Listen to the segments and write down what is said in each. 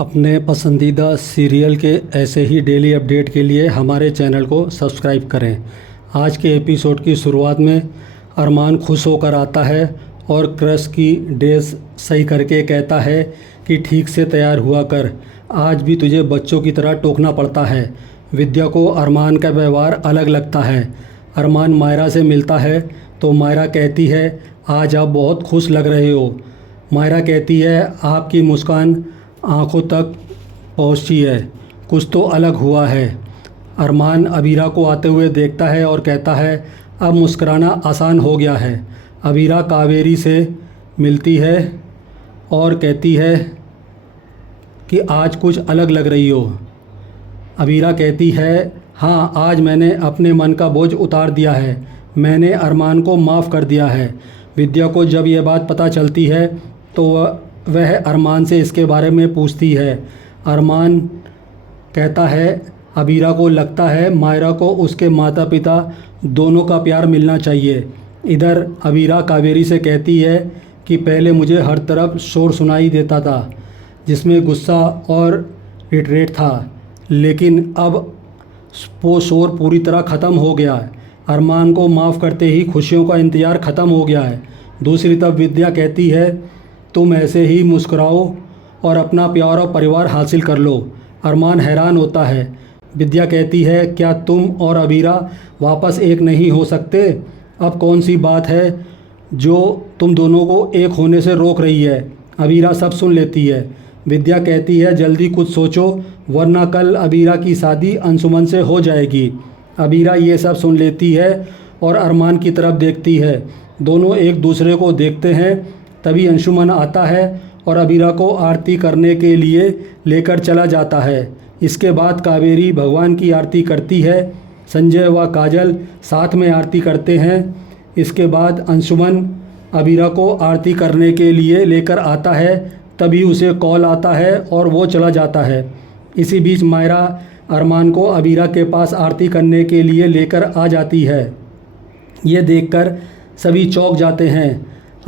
अपने पसंदीदा सीरियल के ऐसे ही डेली अपडेट के लिए हमारे चैनल को सब्सक्राइब करें। आज के एपिसोड की शुरुआत में अरमान खुश होकर आता है और क्रश की ड्रेस सही करके कहता है कि ठीक से तैयार हुआ कर, आज भी तुझे बच्चों की तरह टोकना पड़ता है। विद्या को अरमान का व्यवहार अलग लगता है। अरमान मायरा से मिलता है तो मायरा कहती है, आज आप बहुत खुश लग रहे हो। मायरा कहती है, आपकी मुस्कान आंखों तक पहुंची है, कुछ तो अलग हुआ है। अरमान अबीरा को आते हुए देखता है और कहता है, अब मुस्कुराना आसान हो गया है। अबीरा कावेरी से मिलती है और कहती है कि आज कुछ अलग लग रही हो। अबीरा कहती है, हाँ, आज मैंने अपने मन का बोझ उतार दिया है, मैंने अरमान को माफ़ कर दिया है। विद्या को जब यह बात पता चलती है तो वह अरमान से इसके बारे में पूछती है। अरमान कहता है, अबीरा को लगता है मायरा को उसके माता पिता दोनों का प्यार मिलना चाहिए। इधर अबीरा कावेरी से कहती है कि पहले मुझे हर तरफ शोर सुनाई देता था जिसमें गुस्सा और रिट्रेट था, लेकिन अब वो शोर पूरी तरह ख़त्म हो गया है। अरमान को माफ़ करते ही खुशियों का इंतज़ार ख़त्म हो गया है। दूसरी तरफ विद्या कहती है, तुम ऐसे ही मुस्कुराओ और अपना प्यार और परिवार हासिल कर लो। अरमान हैरान होता है। विद्या कहती है, क्या तुम और अबीरा वापस एक नहीं हो सकते? अब कौन सी बात है जो तुम दोनों को एक होने से रोक रही है? अबीरा सब सुन लेती है। विद्या कहती है, जल्दी कुछ सोचो वरना कल अबीरा की शादी अंशुमन से हो जाएगी। अबीरा ये सब सुन लेती है और अरमान की तरफ देखती है। दोनों एक दूसरे को देखते हैं। तभी अंशुमन आता है और अबीरा को आरती करने के लिए लेकर चला जाता है। इसके बाद कावेरी भगवान की आरती करती है। संजय व काजल साथ में आरती करते हैं। इसके बाद अंशुमन अबीरा को आरती करने के लिए लेकर आता है। तभी उसे कॉल आता है और वो चला जाता है। इसी बीच मायरा अरमान को अबीरा के पास आरती करने के लिए लेकर आ जाती है। ये देखकर सभी चौंक जाते हैं।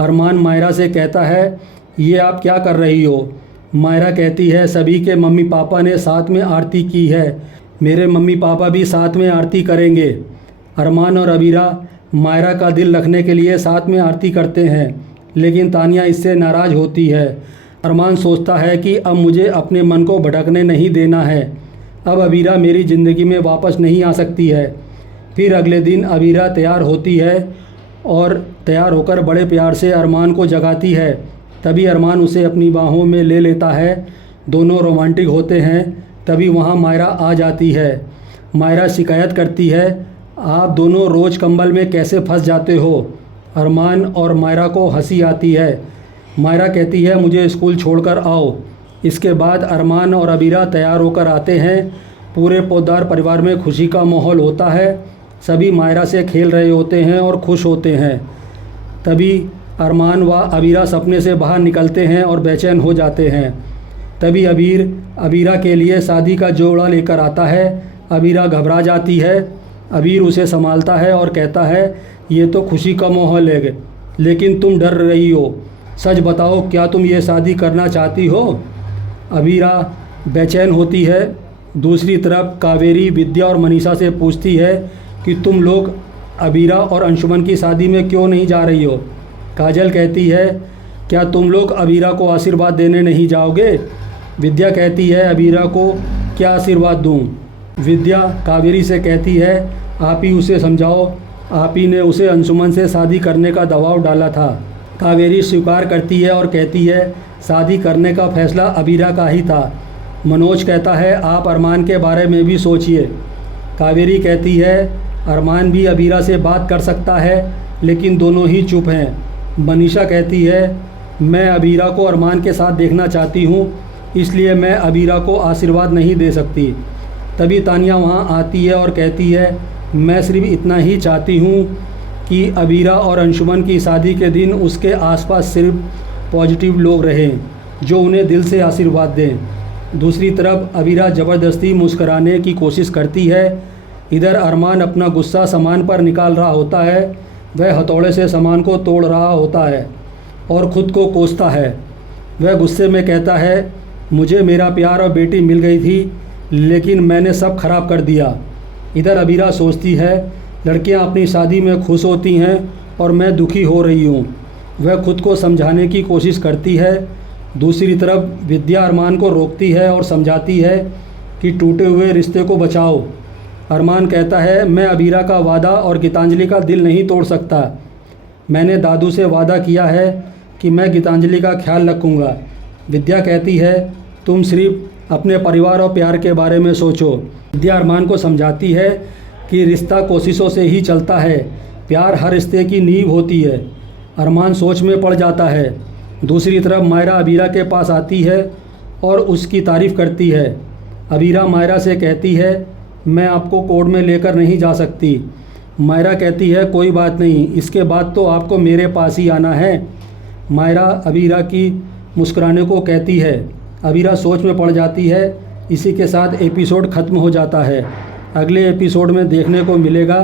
अरमान मायरा से कहता है, ये आप क्या कर रही हो? मायरा कहती है, सभी के मम्मी पापा ने साथ में आरती की है, मेरे मम्मी पापा भी साथ में आरती करेंगे। अरमान और अबीरा मायरा का दिल रखने के लिए साथ में आरती करते हैं, लेकिन तानिया इससे नाराज़ होती है। अरमान सोचता है कि अब मुझे अपने मन को भटकने नहीं देना है, अब अबीरा मेरी ज़िंदगी में वापस नहीं आ सकती है। फिर अगले दिन अबीरा तैयार होती है और तैयार होकर बड़े प्यार से अरमान को जगाती है। तभी अरमान उसे अपनी बाहों में ले लेता है। दोनों रोमांटिक होते हैं। तभी वहाँ मायरा आ जाती है। मायरा शिकायत करती है, आप दोनों रोज़ कंबल में कैसे फंस जाते हो? अरमान और मायरा को हंसी आती है। मायरा कहती है, मुझे स्कूल छोड़कर आओ। इसके बाद अरमान और अबीरा तैयार होकर आते हैं। पूरे पोद्दार परिवार में खुशी का माहौल होता है। सभी मायरा से खेल रहे होते हैं और खुश होते हैं। तभी अरमान व अबीरा सपने से बाहर निकलते हैं और बेचैन हो जाते हैं। तभी अबीरा के लिए शादी का जोड़ा लेकर आता है। अबीरा घबरा जाती है। अबीर उसे संभालता है और कहता है, ये तो खुशी का माहौल है, लेकिन तुम डर रही हो, सच बताओ, क्या तुम ये शादी करना चाहती हो? अबीरा बेचैन होती है। दूसरी तरफ कावेरी विद्या और मनीषा से पूछती है कि तुम लोग अबीरा और अंशुमन की शादी में क्यों नहीं जा रही हो? काजल कहती है, क्या तुम लोग अबीरा को आशीर्वाद देने नहीं जाओगे? विद्या कहती है, अबीरा को क्या आशीर्वाद दूं? विद्या कावेरी से कहती है, आप ही उसे समझाओ, आप ही ने उसे अंशुमन से शादी करने का दबाव डाला था। कावेरी स्वीकार करती है और कहती है, शादी करने का फैसला अबीरा का ही था। मनोज कहता है, आप अरमान के बारे में भी सोचिए। कावेरी कहती है, अरमान भी अबीरा से बात कर सकता है, लेकिन दोनों ही चुप हैं। मनीषा कहती है, मैं अबीरा को अरमान के साथ देखना चाहती हूँ, इसलिए मैं अबीरा को आशीर्वाद नहीं दे सकती। तभी तानिया वहाँ आती है और कहती है, मैं सिर्फ इतना ही चाहती हूँ कि अबीरा और अंशुमन की शादी के दिन उसके आसपास सिर्फ पॉजिटिव लोग रहें जो उन्हें दिल से आशीर्वाद दें। दूसरी तरफ अबीरा ज़बरदस्ती मुस्कराने की कोशिश करती है। इधर अरमान अपना गुस्सा सामान पर निकाल रहा होता है। वह हथौड़े से सामान को तोड़ रहा होता है और ख़ुद को कोसता है। वह गुस्से में कहता है, मुझे मेरा प्यार और बेटी मिल गई थी, लेकिन मैंने सब खराब कर दिया। इधर अबीरा सोचती है लड़कियां अपनी शादी में खुश होती हैं और मैं दुखी हो रही हूँ। वह खुद को समझाने की कोशिश करती है। दूसरी तरफ विद्या अरमान को रोकती है और समझाती है कि टूटे हुए रिश्ते को बचाओ। अरमान कहता है मैं अबीरा का वादा और गीतांजलि का दिल नहीं तोड़ सकता। मैंने दादू से वादा किया है कि मैं गीतांजलि का ख्याल रखूँगा। विद्या कहती है तुम सिर्फ अपने परिवार और प्यार के बारे में सोचो। विद्या अरमान को समझाती है कि रिश्ता कोशिशों से ही चलता है, प्यार हर रिश्ते की नींव होती है। अरमान सोच में पड़ जाता है। दूसरी तरफ मायरा अबीरा के पास आती है और उसकी तारीफ़ करती है। अबीरा मायरा से कहती है मैं आपको कोर्ट में लेकर नहीं जा सकती। मायरा कहती है कोई बात नहीं, इसके बाद तो आपको मेरे पास ही आना है। मायरा अबीरा की मुस्कुराने को कहती है। अबीरा सोच में पड़ जाती है। इसी के साथ एपिसोड ख़त्म हो जाता है। अगले एपिसोड में देखने को मिलेगा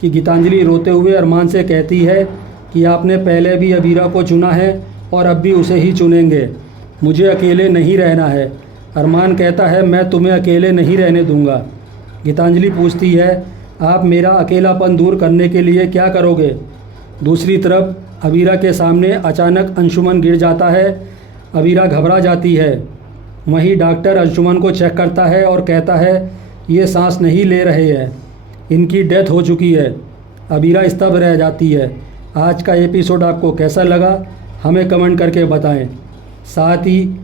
कि गीतांजलि रोते हुए अरमान से कहती है कि आपने पहले भी अबीरा को चुना है और अब भी उसे ही चुनेंगे। मुझे अकेले नहीं रहना है। अरमान कहता है मैं तुम्हें अकेले नहीं रहने दूंगा। गीतांजलि पूछती है आप मेरा अकेलापन दूर करने के लिए क्या करोगे। दूसरी तरफ अबीरा के सामने अचानक अंशुमन गिर जाता है। अबीरा घबरा जाती है। वहीं डॉक्टर अंशुमन को चेक करता है और कहता है ये सांस नहीं ले रहे हैं, इनकी डेथ हो चुकी है। अबीरा स्तब्ध रह जाती है। आज का एपिसोड आपको कैसा लगा हमें कमेंट करके बताएं। साथ ही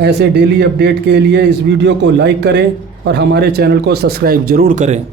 ऐसे डेली अपडेट के लिए इस वीडियो को लाइक करें और हमारे चैनल को सब्सक्राइब ज़रूर करें।